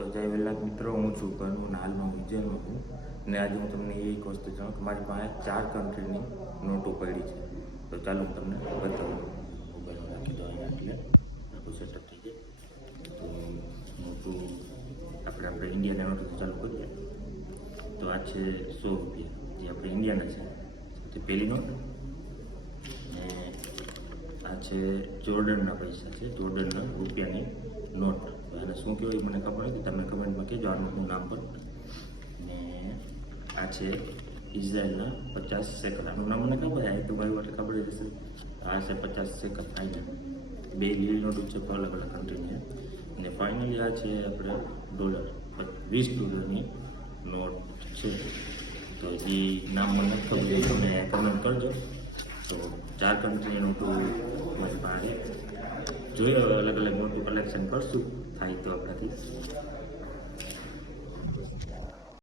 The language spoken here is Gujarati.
તો જય વલ્લભ મિત્રો, હું છું કનુ અને હાલમાં વિજયમાં છું ને આજે હું તમને એક વસ્તુ જણાવું કે મારી પાસે 4 કન્ટ્રીની નોટો પડી છે. તો ચાલો હું તમને બતાવું. મોબાઈલ રાખી દો અહીંયા એટલે આપણું સેટઅપ થઈ જાય. તો નોટો આપણે ઇન્ડિયાના નોટો ચાલુ કરીએ. તો આ છે 100 રૂપિયા, જે આપણે ઇન્ડિયાના છે. તે પહેલી નોટ. ને આ છે જોર્ડનના પૈસા છે, જોર્ડનના રૂપિયાની નોટ. અને શું કહેવાય મને ખબર નથી, તમે કમેન્ટમાં કહેજો આનું હું નામ પણ. ને આ છે ઇઝરાયલના 50 સેકન્ડ. આનું નામ મને ખબર છે, તો ભાઈ એટલે ખબર જ હશે. આ છે 50 સેકન્ડ ફાઇનલ. બે લીલી નોટ છે અલગ અલગ કન્ટ્રીની. અને ફાઇનલી આ છે આપણે ડોલર, $20ની નોટ છે. તો એ નામ મને ખબર છે, તમે કમેન્ટ કરજો. તો 4 કન્ટ્રીની નોટો મારી પાસે જોઈએ. અલગ અલગ નોટો કલેક્શન કરશું થાય તો આપણાથી.